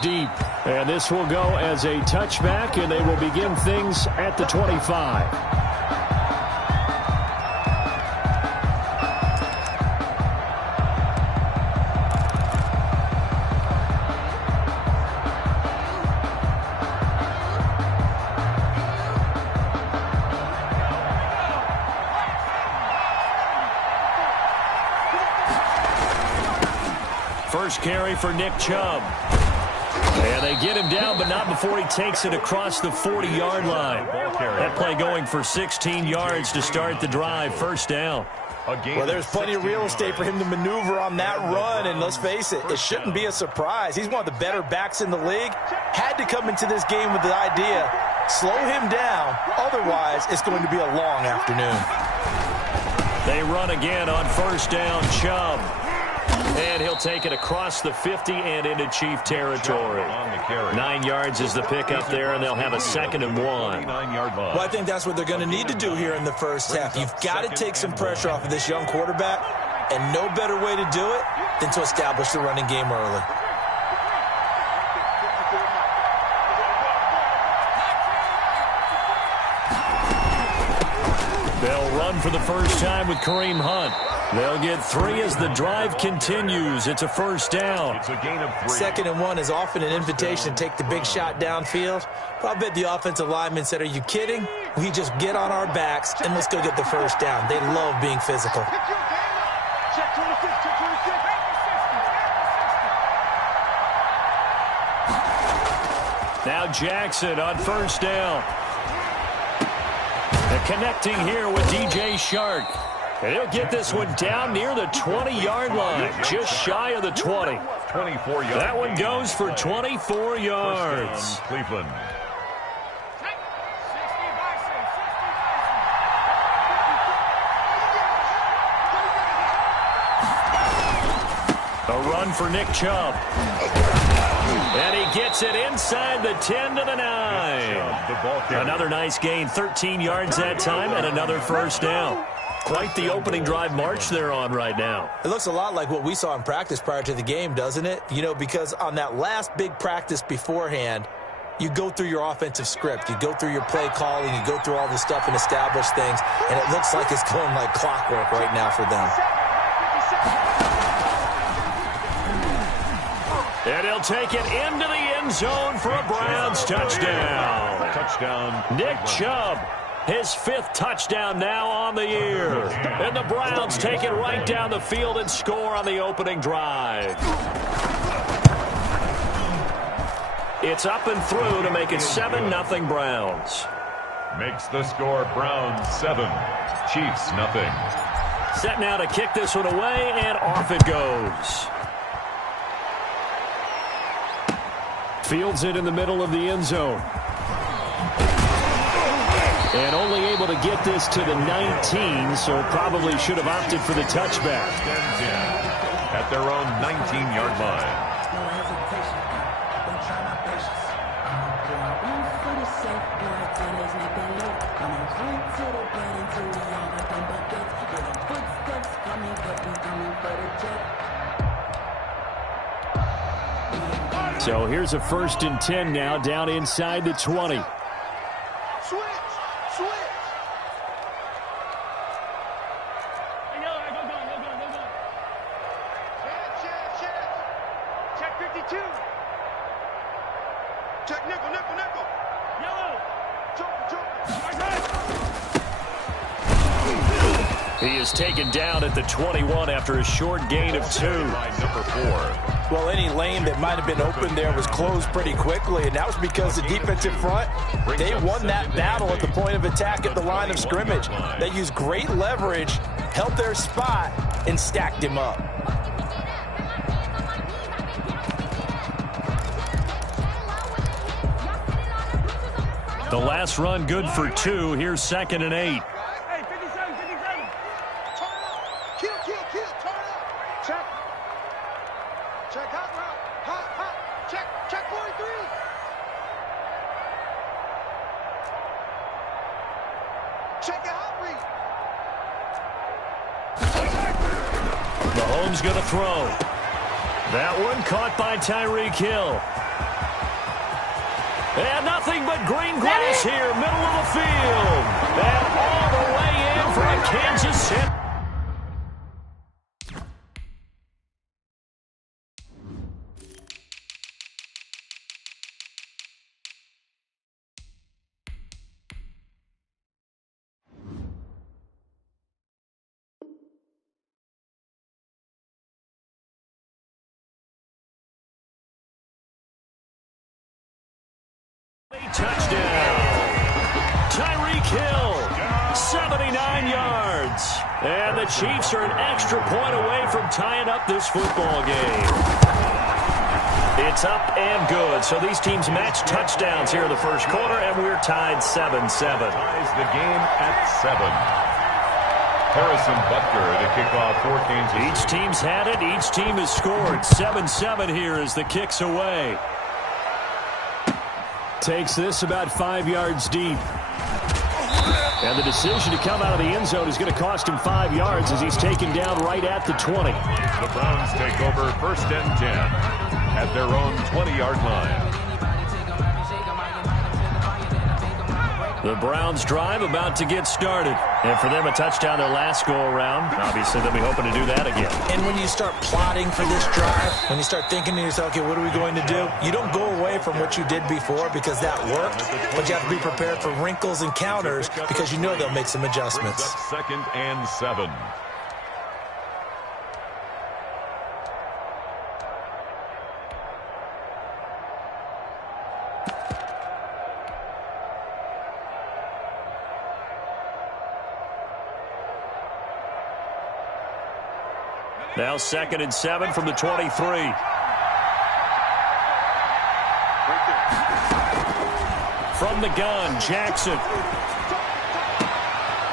Deep, and this will go as a touchback, and they will begin things at the 25. First carry for Nick Chubb. And they get him down, but not before he takes it across the 40-yard line. That play going for 16 yards to start the drive. First down. Well, there's plenty of real estate for him to maneuver on that run, and let's face it, it shouldn't be a surprise. He's one of the better backs in the league. Had to come into this game with the idea, slow him down, otherwise it's going to be a long afternoon. They run again on first down, Chubb. And he'll take it across the 50 and into Chief territory. 9 yards is the pickup there, and they'll have a 2nd and 1. Well, I think that's what they're going to need to do here in the first half. You've got to take some pressure off of this young quarterback, and no better way to do it than to establish the running game early. They'll run for the first time with Kareem Hunt. They'll get 3 as the drive continues. It's a first down. It's a gain of 3. 2nd and 1 is often an invitation to take the big shot downfield. But I bet the offensive lineman said, are you kidding? We just get on our backs and let's go get the first down. They love being physical. Now Jackson on first down. And connecting here with DJ Shark. And he'll get this one down near the 20-yard line, just shy of the 20. 24 yards. That one goes for 24 yards. Cleveland. A run for Nick Chubb. And he gets it inside the 10 to the 9. Another nice gain, 13 yards that time, and another first down. Quite the opening drive march they're on right now. It looks a lot like what we saw in practice prior to the game, doesn't it? You know, because on that last big practice beforehand, you go through your offensive script. You go through your play calling. You go through all the stuff and establish things. And it looks like it's going like clockwork right now for them. And he'll take it into the end zone for a Browns touchdown. Touchdown. Nick Chubb. His 5th touchdown now on the year. And the Browns take it right down the field and score on the opening drive. It's up and through to make it 7-0 Browns. Makes the score Browns 7, Chiefs 0. Set now to kick this one away, and off it goes. Fields it in the middle of the end zone. And only able to get this to the 19, so probably should have opted for the touchback. At their own 19-yard line. So here's a 1st and 10 now, down inside the 20. He is taken down at the 21 after a short gain of 2. Number 4. Well, any lane that might have been open there was closed pretty quickly, and that was because the defensive front, they won that battle at the point of attack at the line of scrimmage. They used great leverage, held their spot, and stacked him up. The last run good for 2. Here's 2nd and 8. Mahomes going to throw. That one caught by Tyreek Hill. but green grass here, middle of the field. And all the way in for a Kansas City. Touchdown. Tyreek Hill, 79 yards. And the Chiefs are an extra point away from tying up this football game. It's up and good. So these teams match touchdowns here in the first quarter, and we're tied 7-7. Ties the game at 7. Harrison Butker to kick off for Kansas. Each team's had it. Each team has scored. 7-7 here as the kick's away. Takes this about 5 yards deep. And the decision to come out of the end zone is going to cost him 5 yards as he's taken down right at the 20. The Browns take over 1st and 10 at their own 20-yard line. The Browns drive about to get started. And for them, a touchdown their last go-around. Obviously, they'll be hoping to do that again. And when you start plotting for this drive, when you start thinking to yourself, okay, what are we going to do? You don't go away from what you did before because that worked, but you have to be prepared for wrinkles and counters because you know they'll make some adjustments. 2nd and 7. Now 2nd and 7 from the 23. From the gun, Jackson.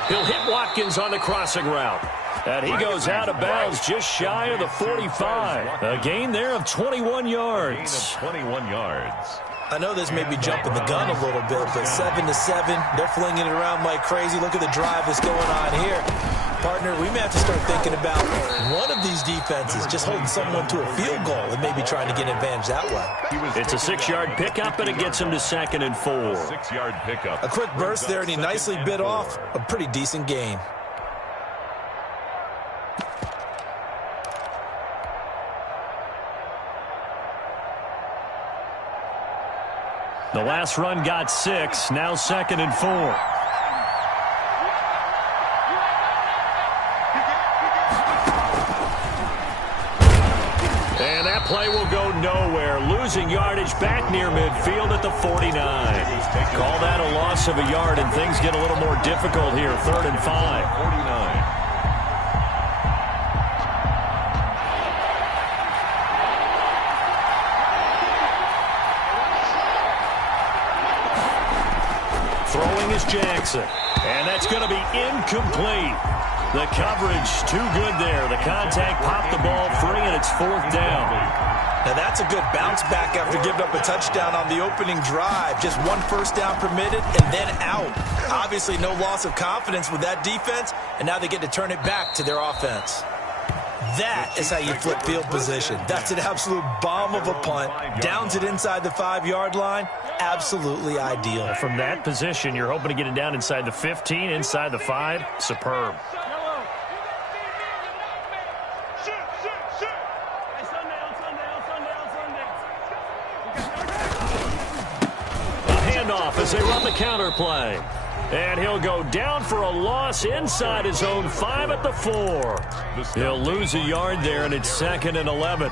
He'll hit Watkins on the crossing route. And he goes out of bounds just shy of the 45. A gain there of 21 yards. 21 yards. I know this may be jumping the gun a little bit, but 7-7, they're flinging it around like crazy. Look at the drive that's going on here. Partner, we may have to start thinking about one of these defenses just holding someone to a field goal and maybe trying to get an advantage that way. It's a 6-yard pickup, and it gets him to 2nd and 4. 6-yard pickup. A quick burst there, and he nicely bit off a pretty decent gain. The last run got 6, now 2nd and 4. And that play will go nowhere. Losing yardage back near midfield at the 49. Call that a loss of a yard, and things get a little more difficult here. 3rd and 5. 49. Throwing is Jackson. And that's going to be incomplete. The coverage too good there. The contact popped the ball free, and it's 4th down. Now that's a good bounce back after giving up a touchdown on the opening drive. Just 1 first down permitted and then out. Obviously no loss of confidence with that defense, and now they get to turn it back to their offense. That is how you flip field position. That's an absolute bomb of a punt. Downs it inside the 5-yard line. Absolutely ideal. From that position, you're hoping to get it down inside the 15, inside the 5. Superb. A handoff as they run the counter play. And he'll go down for a loss inside his own 5 at the 4. He'll lose a yard there, and it's 2nd and 11.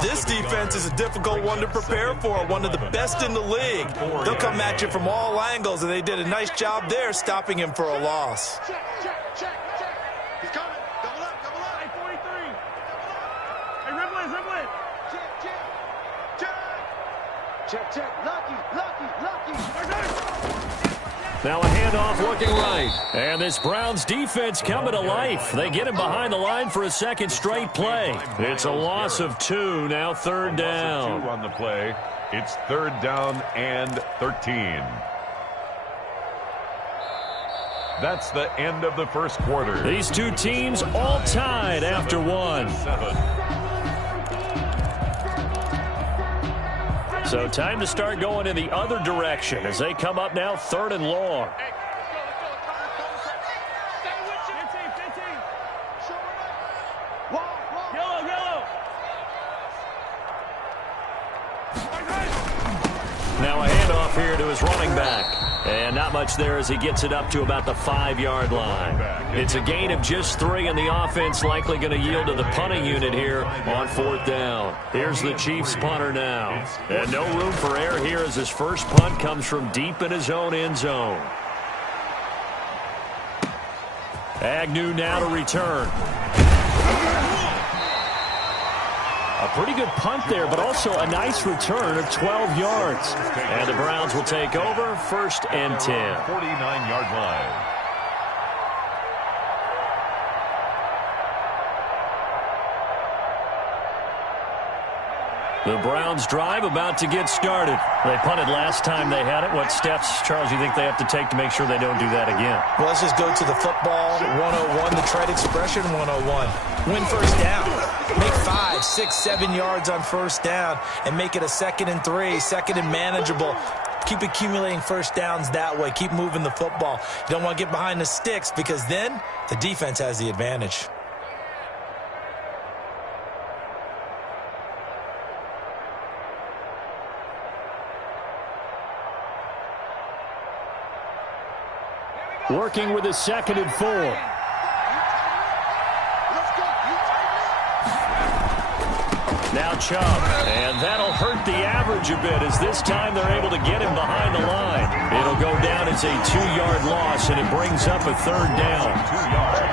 This defense is a difficult one to prepare for, one of the best in the league. They'll come at you from all angles, and they did a nice job there stopping him for a loss. Check. He's coming. Double up. Hey, 43. Hey, ribble it. Check. Lucky. Now a handoff looking right. And this Browns defense coming to life. They get him behind the line for a second straight play. It's a loss of 2, now 3rd down. 2 on the play. It's 3rd down and 13. That's the end of the first quarter. These two teams all tied after 1. So time to start going in the other direction as they come up now 3rd and long. Now a handoff here to his running back. And not much there as he gets it up to about the 5-yard line. It's a gain of just 3, and the offense likely going to yield to the punting unit here on 4th down. Here's the Chiefs punter now. And no room for error here as his first punt comes from deep in his own end zone. Agnew now to return. A pretty good punt there, but also a nice return of 12 yards. And the Browns will take over 1st and 10. 49-yard line. The Browns drive about to get started. They punted last time they had it. What steps, Charles, do you think they have to take to make sure they don't do that again? Well, let's just go to the football 101, the trade expression 101. Win first down. Make 5, 6, 7 yards on first down and make it a 2nd and 3, 2nd and manageable. Keep accumulating first downs that way. Keep moving the football. You don't want to get behind the sticks because then the defense has the advantage. Working with a 2nd and 4. Now Chubb, and that'll hurt the average a bit as this time they're able to get him behind the line. It'll go down as a 2-yard loss, and it brings up a 3rd down.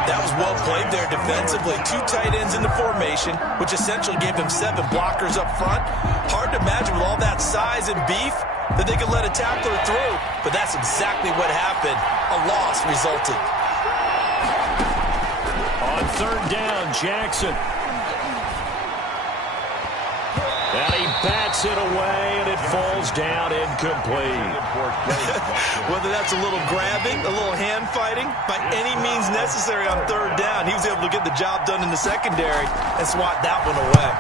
That was well played there defensively. 2 tight ends in the formation, which essentially gave them 7 blockers up front. Hard to imagine with all that size and beef that they could let a tackler through, but that's exactly what happened. A loss resulted. On 3rd down, Jackson. And he bats it away, and it falls down incomplete. Whether that's a little grabbing, a little hand fighting, by any means necessary on 3rd down, he was able to get the job done in the secondary and swat that one away.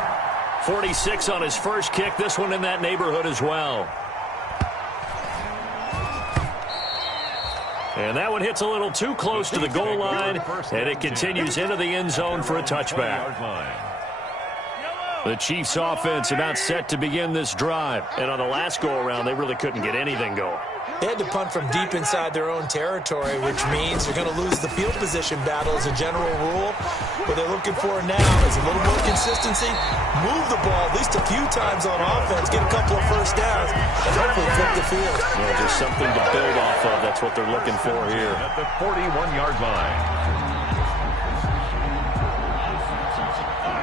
46 on his first kick, this one in that neighborhood as well. And that one hits a little too close to the goal line, and it continues into the end zone for a touchback. The Chiefs offense about set to begin this drive. And on the last go-around, they really couldn't get anything going. They had to punt from deep inside their own territory, which means they're going to lose the field position battle as a general rule. What they're looking for now is a little more consistency, move the ball at least a few times on offense, get a couple of first downs, and hopefully flip the field. Yeah, just something to build off of. That's what they're looking for here. At the 41-yard line.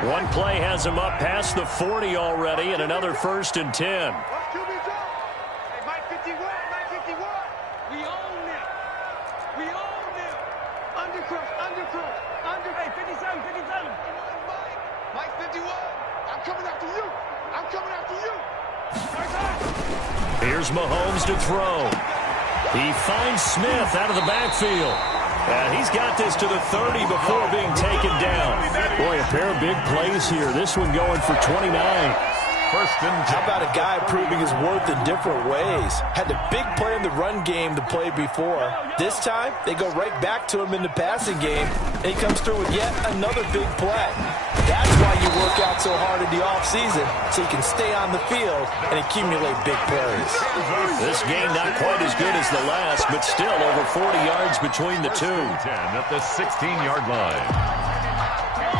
One play has him up past the 40 already, and another 1st and 10. Here's Mahomes to throw. He finds Smith out of the backfield. And he's got this to the 30 before being taken down. Boy, a pair of big plays here. This one going for 29. How about a guy proving his worth in different ways? Had the big play in the run game the play before. This time, they go right back to him in the passing game, and he comes through with yet another big play. That's why you work out so hard in the offseason, so you can stay on the field and accumulate big plays. This game not quite as good as the last, but still over 40 yards between the two. 10 at the 16-yard line.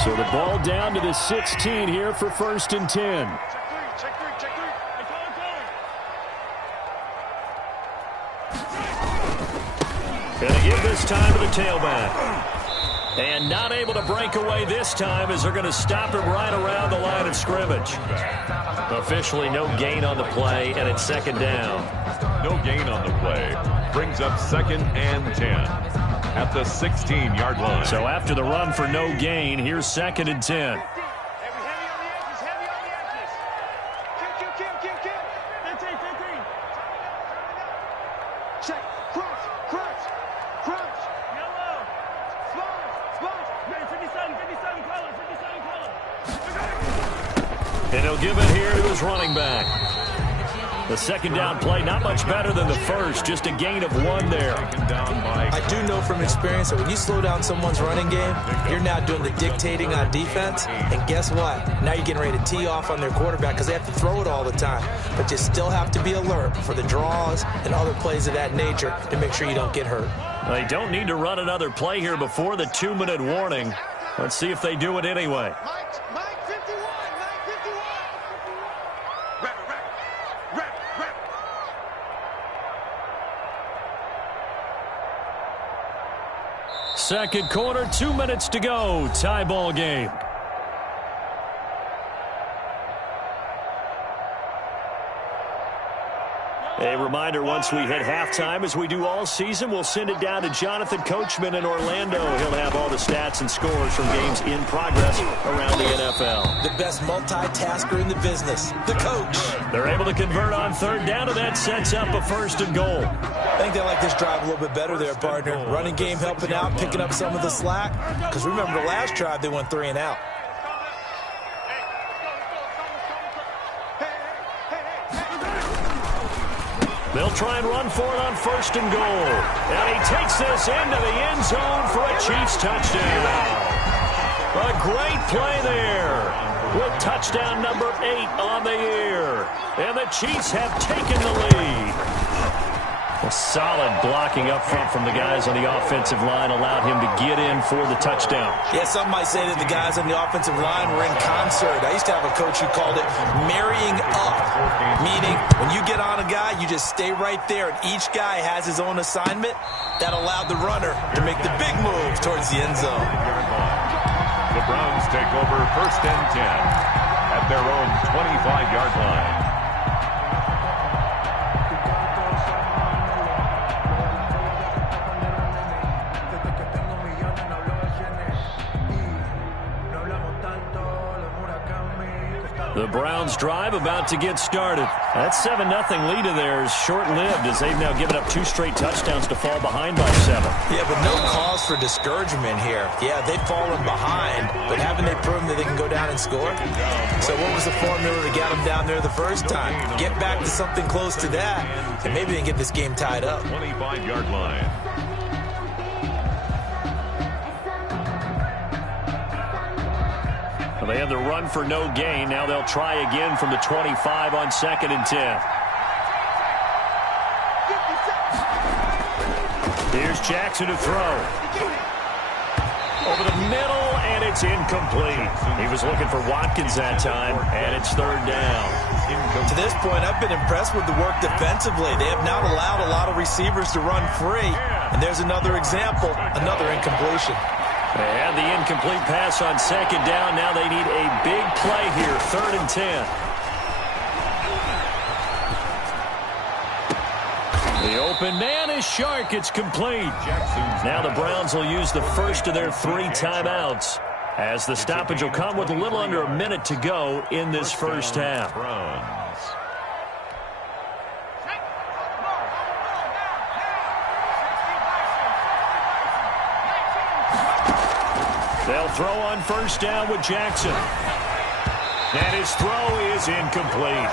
So the ball down to the 16 here for 1st and 10. Gonna give this time to the tailback. And not able to break away this time as they're going to stop him right around the line of scrimmage. Officially no gain on the play, and it's 2nd down. No gain on the play. Brings up 2nd and 10 at the 16-yard line. So after the run for no gain, here's 2nd and 10. And he'll give it here to his running back. The second down play, not much better than the first, just a gain of 1 there. I do know from experience that when you slow down someone's running game, you're now doing the dictating on defense, and guess what? Now you're getting ready to tee off on their quarterback because they have to throw it all the time. But you still have to be alert for the draws and other plays of that nature to make sure you don't get hurt. They don't need to run another play here before the 2-minute warning. Let's see if they do it anyway. Mike 51. Rep. Second quarter, 2 minutes to go. Tie ball game. A reminder, once we hit halftime, as we do all season, we'll send it down to Jonathan Coachman in Orlando. He'll have all the stats and scores from games in progress around the NFL. The best multitasker in the business, the coach. They're able to convert on third down, and that sets up a 1st and goal. I think they like this drive a little bit better there, partner. Running game helping out, picking up some of the slack. Because remember, the last drive, they went 3 and out. They'll try and run for it on 1st and goal. And he takes this into the end zone for a Chiefs touchdown. A great play there with touchdown number 8 on the year. And the Chiefs have taken the lead. A solid blocking up front from the guys on the offensive line allowed him to get in for the touchdown. Yeah, some might say that the guys on the offensive line were in concert. I used to have a coach who called it marrying up, meaning when you get on a guy, you just stay right there, and each guy has his own assignment. That allowed the runner to make the big move towards the end zone. The Browns take over 1st and 10 at their own 25-yard line. The Browns drive about to get started. That 7-0 lead of theirs short-lived as they've now given up 2 straight touchdowns to fall behind by 7. Yeah, but no cause for discouragement here. Yeah, they've fallen behind, but haven't they proven that they can go down and score? So what was the formula to get them down there the first time? Get back to something close to that, and maybe they can get this game tied up. 25-yard line. They have the run for no gain. Now they'll try again from the 25 on 2nd and 10. Here's Jackson to throw. Over the middle, and it's incomplete. He was looking for Watkins that time, and it's 3rd down. To this point, I've been impressed with the work defensively. They have not allowed a lot of receivers to run free. And there's another example, another incompletion. And the incomplete pass on 2nd down. Now they need a big play here, 3rd and 10. The open man is Shark. It's complete. Now the Browns will use the first of their 3 timeouts, as the stoppage will come with a little under a minute to go in this first half. They'll throw on 1st down with Jackson. And his throw is incomplete.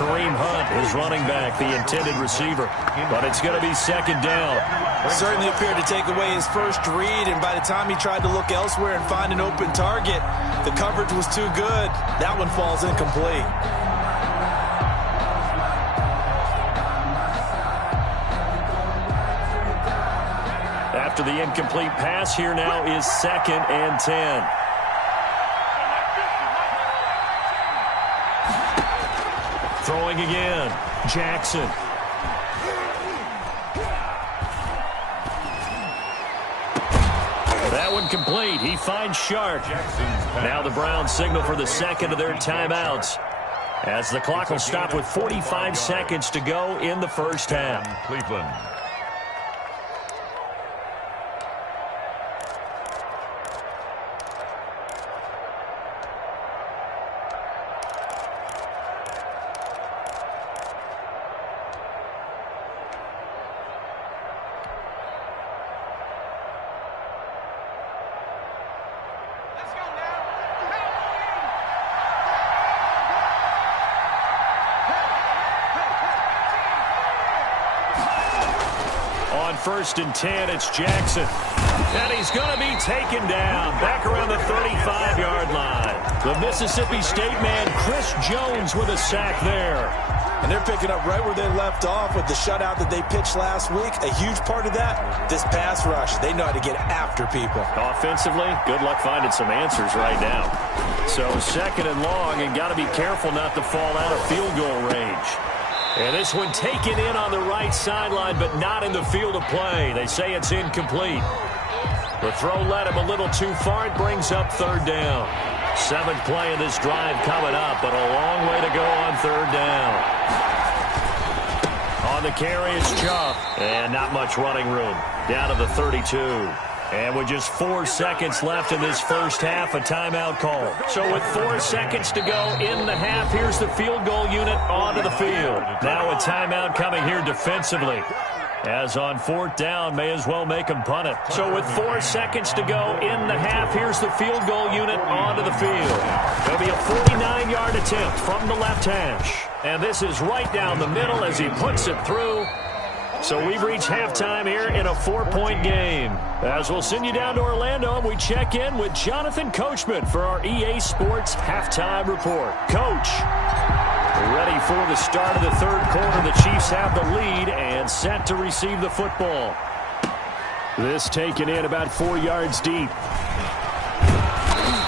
Kareem Hunt is running back, the intended receiver. But it's going to be 2nd down. Certainly appeared to take away his first read, and by the time he tried to look elsewhere and find an open target, the coverage was too good. That one falls incomplete. After the incomplete pass, here now is 2nd and 10. Throwing again, Jackson. That one complete. He finds Shark. Now the Browns signal for the 2nd of their timeouts, as the clock will stop with 45 seconds to go in the first half. Cleveland. On 1st and 10, it's Jackson. And he's going to be taken down back around the 35-yard line. The Mississippi State man, Chris Jones, with a sack there. And they're picking up right where they left off with the shutout that they pitched last week. A huge part of that, this pass rush. They know how to get after people. Offensively, good luck finding some answers right now. So 2nd and long, and got to be careful not to fall out of field goal range. And this one taken in on the right sideline, but not in the field of play. They say it's incomplete. The throw led him a little too far. It brings up 3rd down. 7th play of this drive coming up, but a long way to go on 3rd down. On the carry, it's Chubb. And not much running room. Down to the 32. And with just 4 seconds left in this first half, a timeout call. So with 4 seconds to go in the half, here's the field goal unit onto the field. Now a timeout coming here defensively. As on 4th down, may as well make them punt it. So with 4 seconds to go in the half, here's the field goal unit onto the field. There'll be a 49-yard attempt from the left hash. And this is right down the middle as he puts it through. So we've reached halftime here in a 4-point game. As we'll send you down to Orlando, we check in with Jonathan Coachman for our EA Sports Halftime Report. Coach, ready for the start of the 3rd quarter. The Chiefs have the lead and set to receive the football. This taken in about 4 yards deep.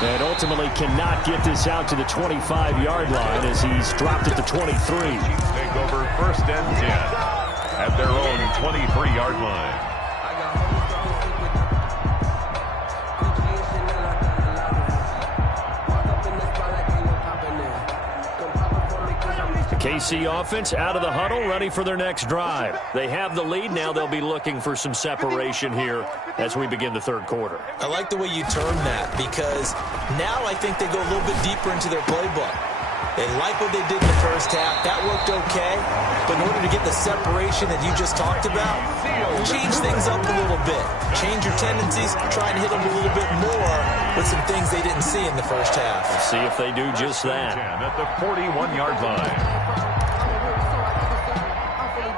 And ultimately cannot get this out to the 25-yard line as he's dropped it to 23. Chiefs take over 1st and 10 at their own 23-yard line. KC offense out of the huddle, ready for their next drive. They have the lead. Now they'll be looking for some separation here as we begin the 3rd quarter. I like the way you term that because now I think they go a little bit deeper into their playbook. They like what they did in the first half. That worked okay. But in order to get the separation that you just talked about, change things up a little bit. Change your tendencies. Try and hit them a little bit more with some things they didn't see in the first half. Let's see if they do just that. At the 41-yard line.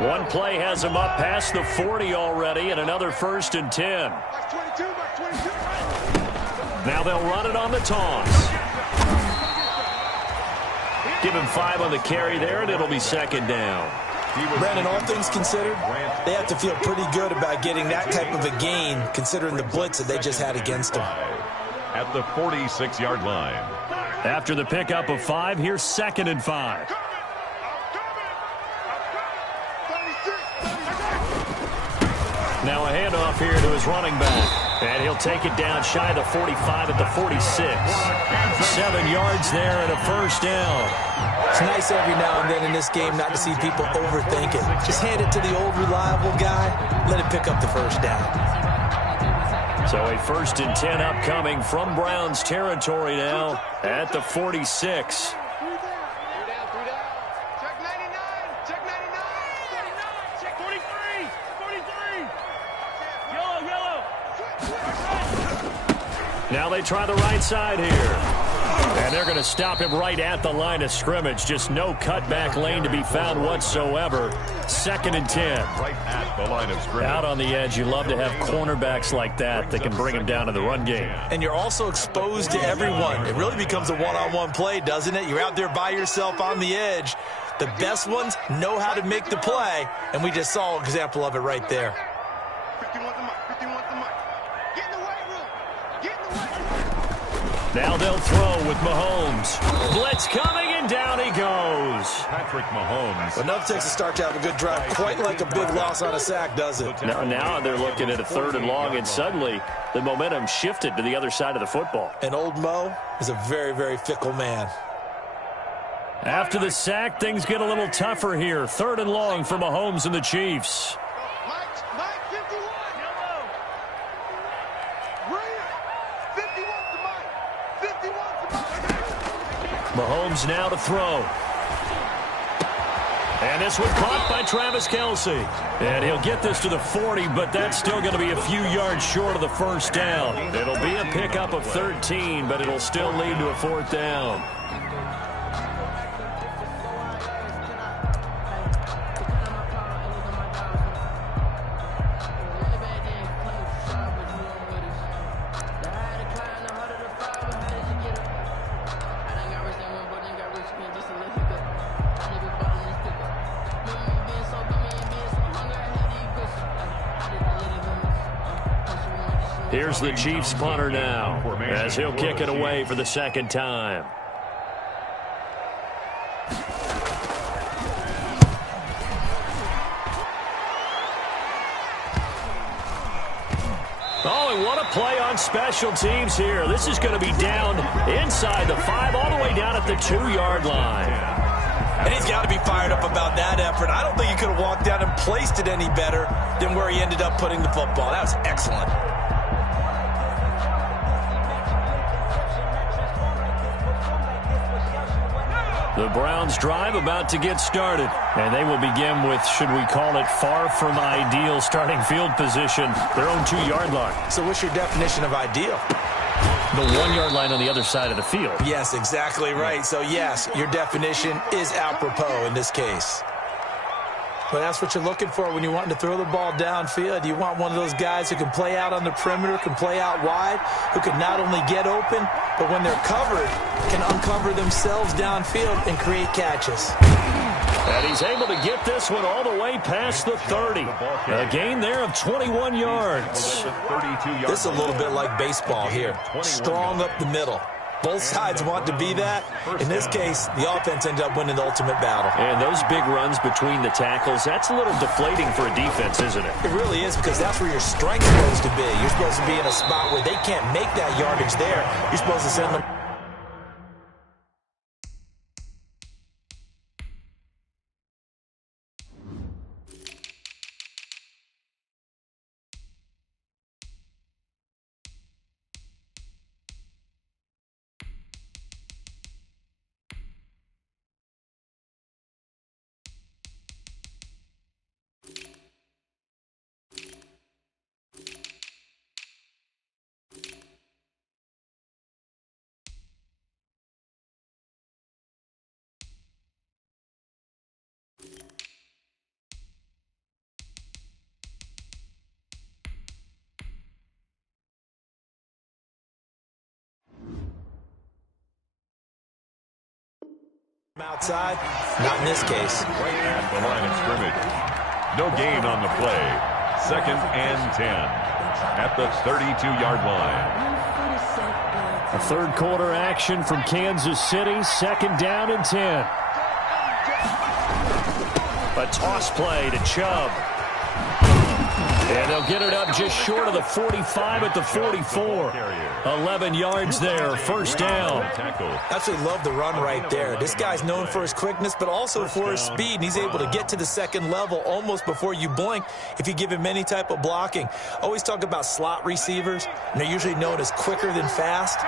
One play has them up past the 40 already, and another 1st and 10. Now they'll run it on the toss. Give him 5 on the carry there, and it'll be 2nd down. Brandon, all things considered, they have to feel pretty good about getting that type of a gain, considering the blitz that they just had against them. At the 46-yard line. After the pickup of 5, here's 2nd and 5. Now a handoff here to his running back. And he'll take it down shy of the 45 at the 46. 7 yards there and a 1st down. It's nice every now and then in this game not to see people overthink it. Just hand it to the old reliable guy. Let him pick up the 1st down. So a 1st and 10 upcoming from Browns territory now at the 46. Now they try the right side here. And they're going to stop him right at the line of scrimmage. Just no cutback lane to be found whatsoever. 2nd and 10. Right at the line of scrimmage. Out on the edge, you love to have cornerbacks like that that can bring him down in the run game. And you're also exposed to everyone. It really becomes a one-on-one play, doesn't it? You're out there by yourself on the edge. The best ones know how to make the play, and we just saw an example of it right there. Now they'll throw with Mahomes. Blitz coming, and down he goes. Patrick Mahomes. Enough takes to start to have a good drive. Quite like a big loss on a sack, does it? Now they're looking at a 3rd and long, and suddenly the momentum shifted to the other side of the football. And old Mo is a very, very fickle man. After the sack, things get a little tougher here. 3rd and long for Mahomes and the Chiefs. Mahomes now to throw. And this one caught by Travis Kelce. And he'll get this to the 40, but that's still going to be a few yards short of the 1st down. It'll be a pickup of 13, but it'll still lead to a 4th down. Here's the Chiefs punter now, as he'll kick it away for the second time. Oh, and what a play on special teams here. This is going to be down inside the 5, all the way down at the 2-yard line. And he's got to be fired up about that effort. I don't think he could have walked down and placed it any better than where he ended up putting the football. That was excellent. The Browns drive about to get started, and they will begin with, should we call it, far from ideal starting field position, their own 2-yard line. So what's your definition of ideal? The 1-yard line on the other side of the field. Yes, exactly right. So, yes, your definition is apropos in this case. But that's what you're looking for when you want to throw the ball downfield. You want one of those guys who can play out on the perimeter, can play out wide, who can not only get open, but when they're covered, can uncover themselves downfield and create catches. And he's able to get this one all the way past the 30. A gain there of 21 yards. This is a little bit like baseball here. Strong up the middle. Both sides want to be that. In this case, the offense ended up winning the ultimate battle. And those big runs between the tackles, that's a little deflating for a defense, isn't it? It really is, because that's where your strength's supposed to be. You're supposed to be in a spot where they can't make that yardage there. You're supposed to send them. Outside, not in this case. Right at the line of scrimmage. No gain on the play. 2nd and 10 at the 32-yard line. A third quarter action from Kansas City. 2nd down and 10. A toss play to Chubb. And they'll get it up just short of the 45 at the 44. 11 yards there, 1st down. Absolutely love the run right there. This guy's known for his quickness, but also for his speed. And he's able to get to the second level almost before you blink if you give him any type of blocking. Always talk about slot receivers, and they're usually known as quicker than fast.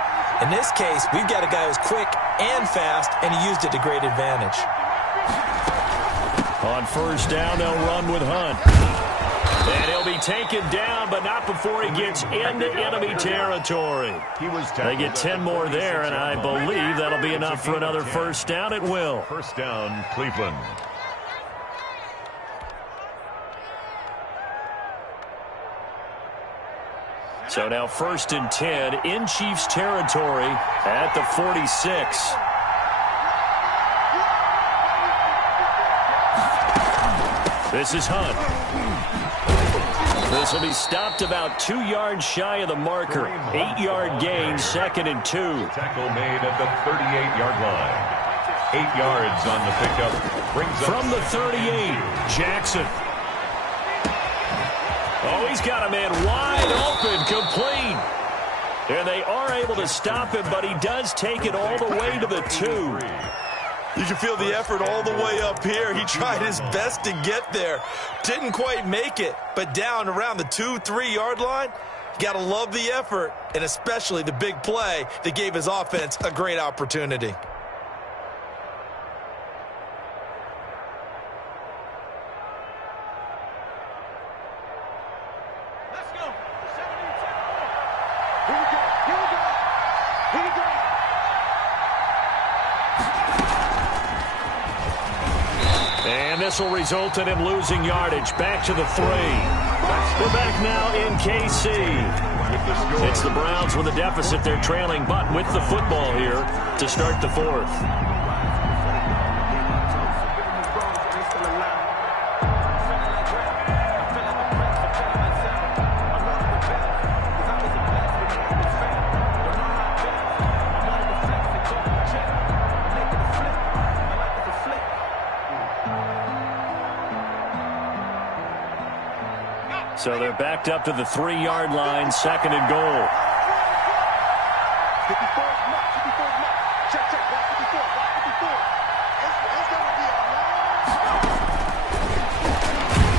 In this case, we've got a guy who's quick and fast, and he used it to great advantage. On 1st down, they'll run with Hunt. And he'll be taken down, but not before he gets into enemy territory. They get 10 more there, and I believe that'll be enough for another 1st down. It will. 1st down, Cleveland. So now 1st and 10 in Chiefs territory at the 46. This is Hunt. This will be stopped about 2 yards shy of the marker. 8-yard gain, 2nd and 2. Tackle made at the 38-yard line. 8 yards on the pickup. Brings from the 38, Jackson. Oh, he's got a man wide open, complete. And they are able to stop him, but he does take it all the way to the 2. You can feel the effort all the way up here. He tried his best to get there. Didn't quite make it, but down around the 2-3 yard line, you got to love the effort, and especially the big play that gave his offense a great opportunity. Let's go. 72. Here we go. Here we go. Here we go. And this will result in him losing yardage. Back to the 3. We're back now in KC. It's the Browns with a deficit. They're trailing, but with the football here to start the 4th. So they're backed up to the 3-yard line, second and goal. 54 is marked. 54 is marked. Check, check. Watch 54. Watch 54. It's going to be a long.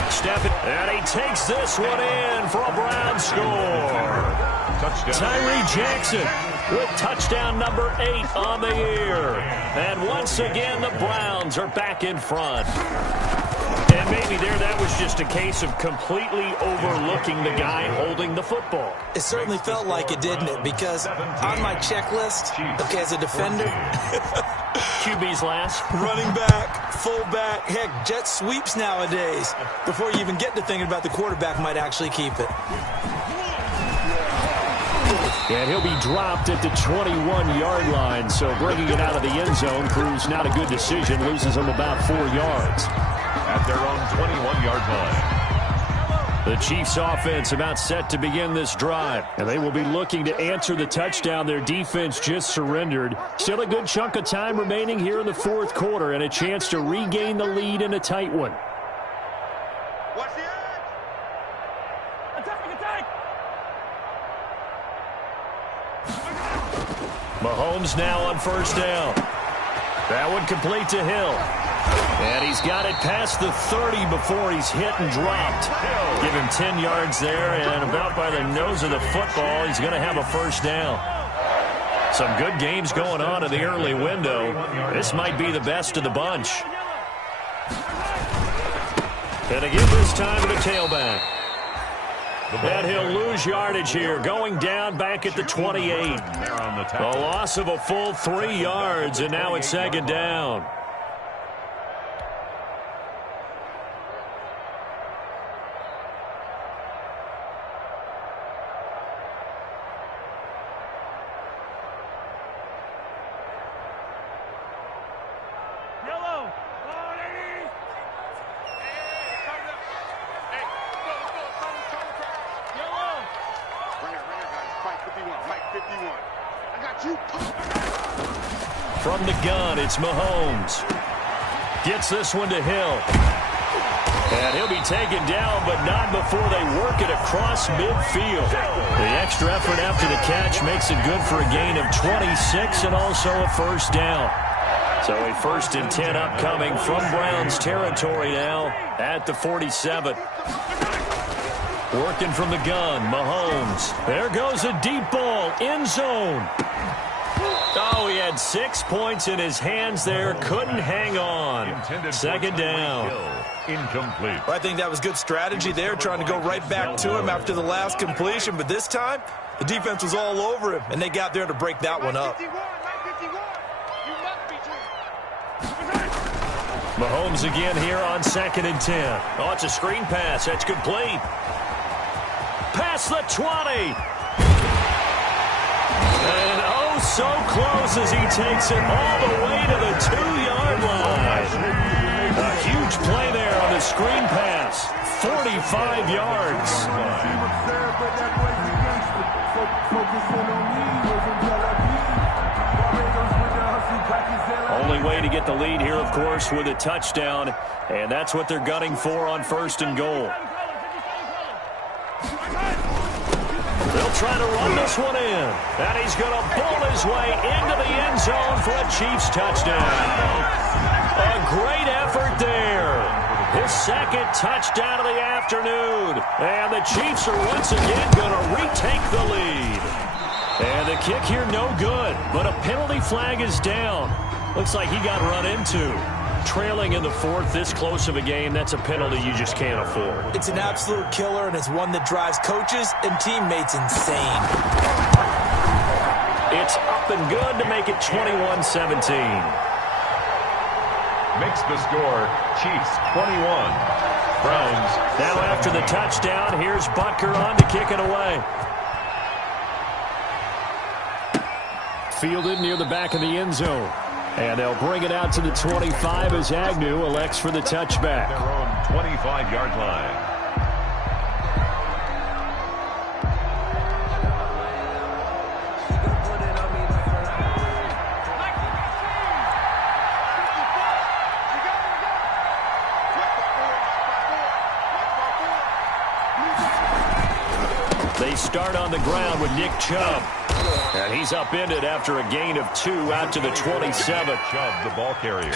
Step it. And he takes this one in for a Brown score. Touchdown. Tyree Jackson with touchdown number 8 on the year. And once again, the Browns are back in front. And maybe that was just a case of completely overlooking the guy holding the football. It certainly felt like it, didn't it? Because on my checklist, okay, as a defender, QB's last. running back, fullback, heck, jet sweeps nowadays. Before you even get to thinking about the quarterback might actually keep it. And he'll be dropped at the 21-yard line. So bringing it out of the end zone proves not a good decision. Loses him about 4 yards. At their own 21-yard line. The Chiefs offense about set to begin this drive. And they will be looking to answer the touchdown their defense just surrendered. Still a good chunk of time remaining here in the fourth quarter and a chance to regain the lead in a tight one. Watch the edge. Attack, attack. Mahomes now on first down. That one complete to Hill. And he's got it past the 30 before he's hit and dropped. Give him 10 yards there, and about by the nose of the football, he's going to have a first down. Some good games going on in the early window. This might be the best of the bunch. And again this time to the tailback. And he'll lose yardage here, going down back at the 28. A loss of a full 3 yards, and now it's second down. From the gun, it's Mahomes. Gets this one to Hill. And he'll be taken down, but not before they work it across midfield. The extra effort after the catch makes it good for a gain of 26 and also a first down. So a 1st and 10 upcoming from Browns territory now at the 47. Working from the gun, Mahomes. There goes a deep ball, end zone. Oh, he had 6 points in his hands there. Couldn't hang on. Second down. Incomplete. I think that was good strategy there, trying to go right back to him after the last completion. But this time, the defense was all over him, and they got there to break that one up. Mahomes again here on 2nd and 10. Oh, it's a screen pass. That's complete. Past the 20. And oh, so close as he takes it all the way to the 2-yard line. A huge play there on the screen pass. 45 yards. Only way to get the lead here, of course, with a touchdown. And that's what they're gunning for on 1st and goal. They'll try to run this one in. And he's going to bowl his way into the end zone for a Chiefs touchdown. A great effort there. His 2nd touchdown of the afternoon. And the Chiefs are once again going to retake the lead. And the kick here no good. But a penalty flag is down. Looks like he got run into. Trailing in the 4th, this close of a game, that's a penalty you just can't afford. It's an absolute killer, and it's one that drives coaches and teammates insane. It's up and good to make it 21-17. Makes the score Chiefs 21. Browns. Now after the touchdown, here's Butker on to kick it away. Fielded near the back of the end zone. And they'll bring it out to the 25 as Agnew elects for the touchback. Their own 25-yard line. They start on the ground with Nick Chubb. And he's upended after a gain of 2 out to the 27. Chubb, the ball carrier.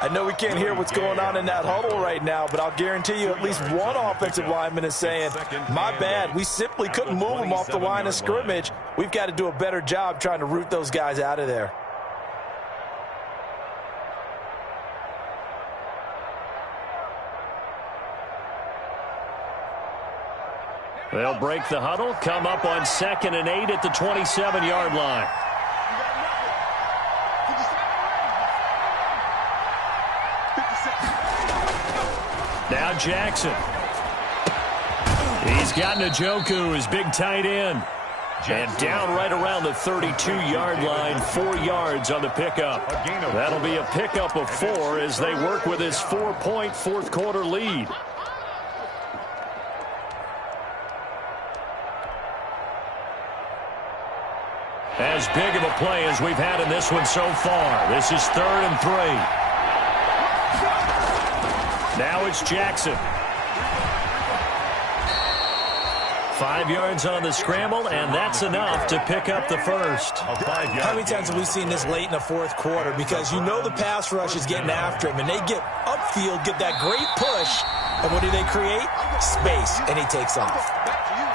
I know we can't hear what's going on in that huddle right now, but I'll guarantee you at least one offensive lineman is saying, my bad, we simply couldn't move them off the line of scrimmage. We've got to do a better job trying to root those guys out of there. They'll break the huddle, come up on 2nd and 8 at the 27-yard line. Now Jackson. He's got Njoku, his big tight end. And down right around the 32-yard line, 4 yards on the pickup. That'll be a pickup of 4 as they work with his 4-point fourth-quarter lead. As big of a play as we've had in this one so far. This is 3rd and 3. Now it's Jackson. 5 yards on the scramble, and that's enough to pick up the first. How many times have we seen this late in the fourth quarter? Because you know the pass rush is getting after him, and they get upfield, get that great push, and what do they create? Space, and he takes off.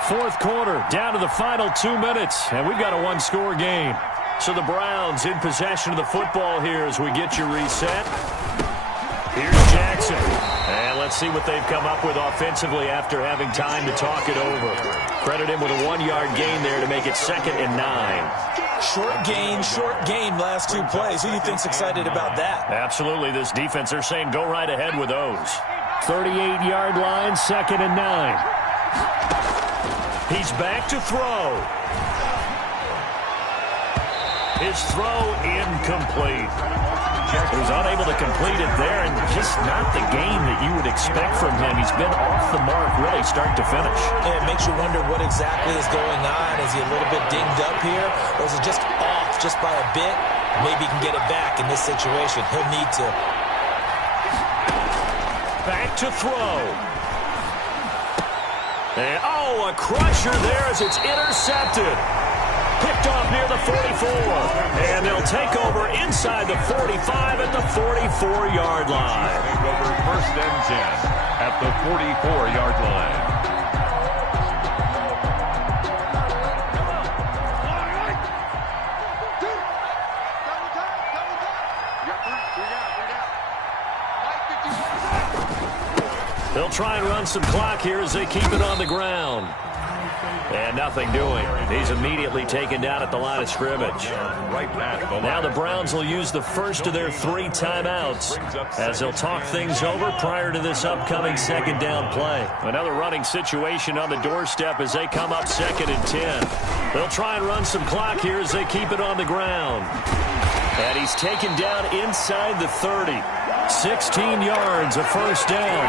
Fourth quarter, down to the final 2 minutes, and we've got a one-score game. So the Browns in possession of the football here as we get you reset. Here's Jackson. And let's see what they've come up with offensively after having time to talk it over. Credit him with a 1-yard gain there to make it 2nd and 9. Short gain, last 2 plays. Who do you think's excited about that? Absolutely. This defense, they're saying go right ahead with those. 38-yard line, 2nd and 9. He's back to throw. His throw incomplete. He was unable to complete it there, and just not the game that you would expect from him. He's been off the mark really start to finish. And it makes you wonder what exactly is going on. Is he a little bit dinged up here, or is it just off just by a bit? Maybe he can get it back in this situation. He'll need to. Back to throw. And, a crusher there as it's intercepted. Picked off near the 44. And they'll take over inside the 45 at the 44-yard line. Take over 1st and 10 at the 44-yard line. They'll try and run some clock here as they keep it on the ground. And nothing doing. He's immediately taken down at the line of scrimmage. Now the Browns will use the first of their 3 timeouts as they'll talk things over prior to this upcoming 2nd down play. Another running situation on the doorstep as they come up 2nd and 10. They'll try and run some clock here as they keep it on the ground. And he's taken down inside the 30. 16 yards, a first down.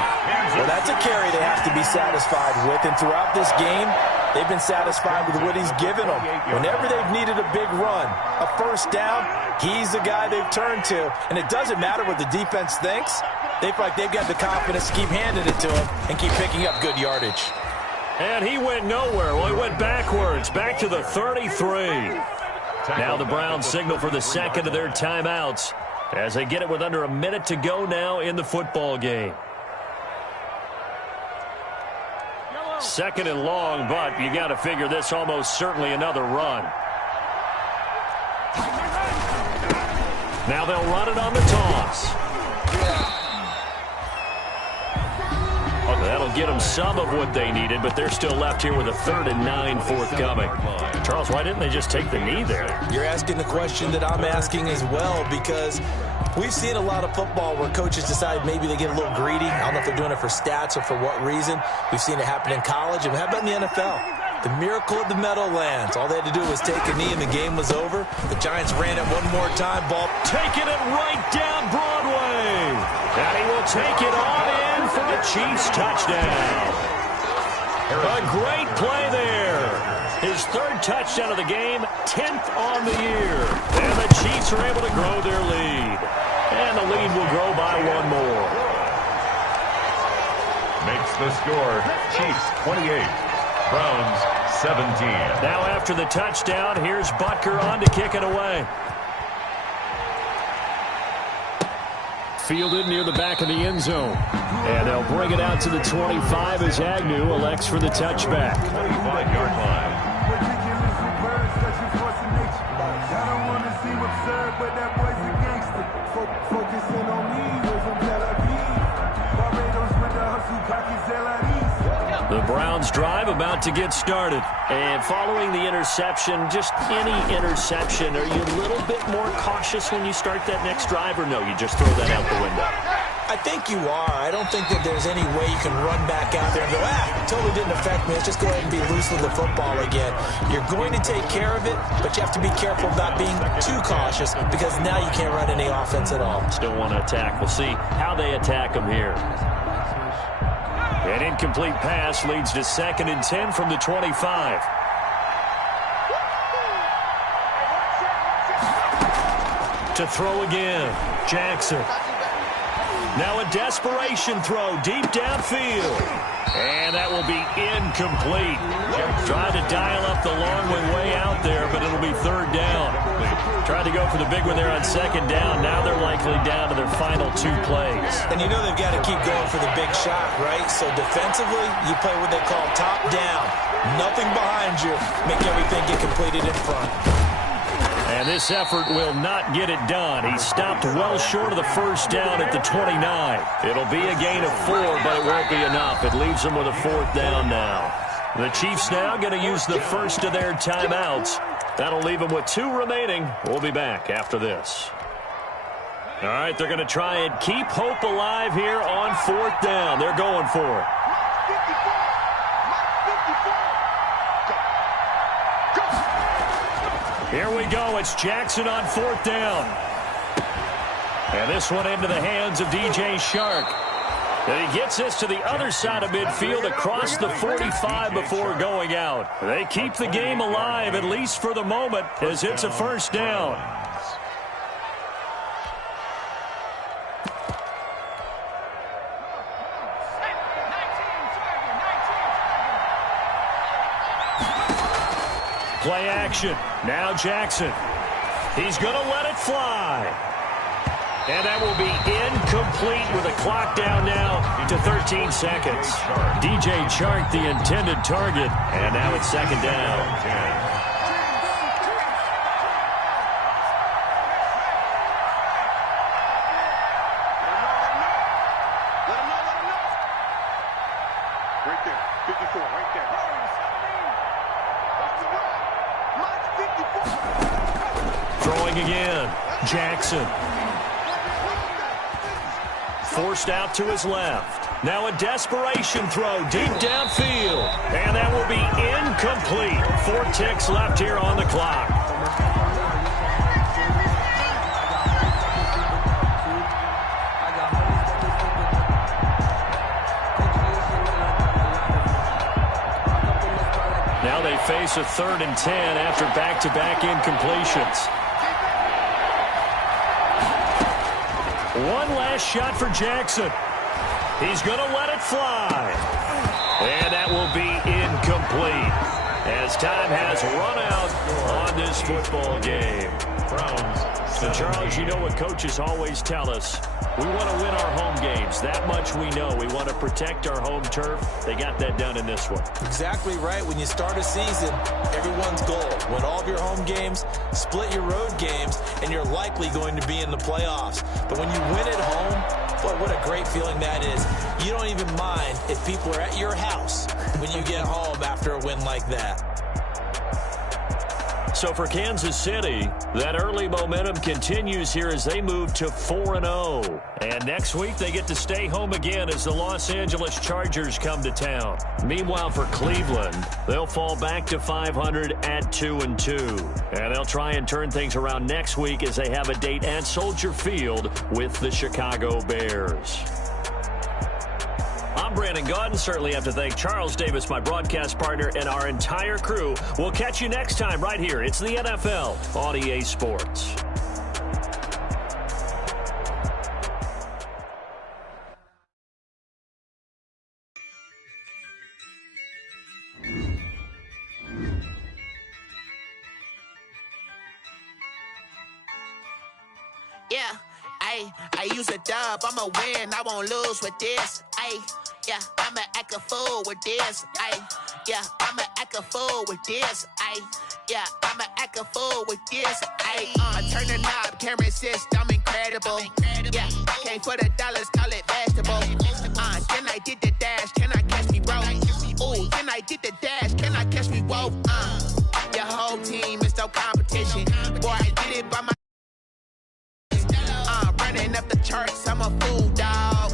Well, that's a carry they have to be satisfied with. And throughout this game, they've been satisfied with what he's given them. Whenever they've needed a big run, a first down, he's the guy they've turned to. And it doesn't matter what the defense thinks. They feel like they've got the confidence to keep handing it to him and keep picking up good yardage. And he went nowhere. Well, he went backwards, back to the 33. Now the Browns signal for the 2nd of their timeouts as they get it with under a minute to go now in the football game. 2nd and long, but you got to figure this almost certainly another run. Now they'll run it on the toss. That'll get them some of what they needed, but they're still left here with a 3rd and 9 forthcoming. Charles, why didn't they just take the knee there? You're asking the question that I'm asking as well, because we've seen a lot of football where coaches decide maybe they get a little greedy. I don't know if they're doing it for stats or for what reason. We've seen it happen in college, and how about in the NFL? The miracle of the Meadowlands. All they had to do was take a knee and the game was over. The Giants ran it one more time. Ball taking it right down Broadway. And he will take it on in for the Chiefs touchdown. A great play there. His 3rd touchdown of the game, 10th on the year. And the Chiefs are able to grow their lead. And the lead will grow by 1 more. Makes the score Chiefs 28, Browns 17. Now after the touchdown, here's Butker on to kick it away. Fielded near the back of the end zone. And they'll bring it out to the 25 as Agnew elects for the touchback. 25-yard line. The Browns drive about to get started. And following the interception, just any interception, are you a little bit more cautious when you start that next drive, or no, you just throw that out the window? I think you are. I don't think that there's any way you can run back out there and go, totally didn't affect me. Let's just go ahead and be loose with the football again. You're going to take care of it, but you have to be careful about being too cautious because now you can't run any offense at all. Still want to attack. We'll see how they attack them here. An incomplete pass leads to 2nd and 10 from the 25. To throw again, Jackson. Now a desperation throw deep downfield. And that will be incomplete. Tried to dial up the long way out there, but it'll be 3rd down. Tried to go for the big one there on 2nd down. Now they're likely down to their final 2 plays. And you know they've got to keep going for the big shot, right? So defensively, you play what they call top down. Nothing behind you. Make everything get completed in front. And this effort will not get it done. He stopped well short of the 1st down at the 29. It'll be a gain of 4, but it won't be enough. It leaves them with a 4th down now. The Chiefs now going to use the first of their timeouts. That'll leave them with 2 remaining. We'll be back after this. All right, they're going to try and keep hope alive here on 4th down. They're going for it. Here we go. It's Jackson on 4th down. And this one into the hands of DJ Shark. And he gets this to the other side of midfield across the 45 before going out. They keep the game alive, at least for the moment, as it's a 1st down. Play action. Now Jackson. He's going to let it fly. And that will be incomplete with a clock down now to 13 seconds. DJ Chark, the intended target. And now it's 2nd down. Right there. 54, right there. Throwing again. Jackson. Forced out to his left. Now a desperation throw deep downfield. And that will be incomplete. 4 ticks left here on the clock. Now they face a 3rd and 10 after back-to-back incompletions. One last shot for Jackson. He's going to let it fly. And that will be incomplete as time has run out on this football game. So, Charles, you know what coaches always tell us. We want to win our home games. That much we know. We want to protect our home turf. They got that done in this one. Exactly right. When you start a season, everyone's goal. Win all of your home games, split your road games, and you're likely going to be in the playoffs. But when you win at home, boy, what a great feeling that is. You don't even mind if people are at your house when you get home after a win like that. So for Kansas City, that early momentum continues here as they move to 4-0. And next week they get to stay home again as the Los Angeles Chargers come to town. Meanwhile for Cleveland, they'll fall back to 500 at 2-2. And they'll try and turn things around next week as they have a date at Soldier Field with the Chicago Bears. I'm Brandon Gaudin. Certainly have to thank Charles Davis, my broadcast partner, and our entire crew. We'll catch you next time right here. It's the NFL on EA Sports. Ay, I use a dub, I'ma win, I won't lose with this. Ay, yeah, I'ma act a fool with this. Ay, yeah, I'ma act a fool with this. Ay, yeah, I'ma act a fool with this. Ay, I turn the knob, can't resist, I'm incredible. Yeah, came for the dollars, call it vegetable. Then I did the dash, can I catch me, bro? Ooh, then I did the dash, can I catch me, whoa? Your whole team is no competition. Boy, I did it by my running up the charts, I'm a fool, dog.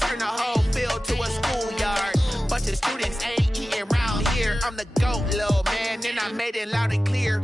Turn the whole field to a schoolyard. Bunch of students ain't eating round here. I'm the GOAT, little man, and I made it loud and clear.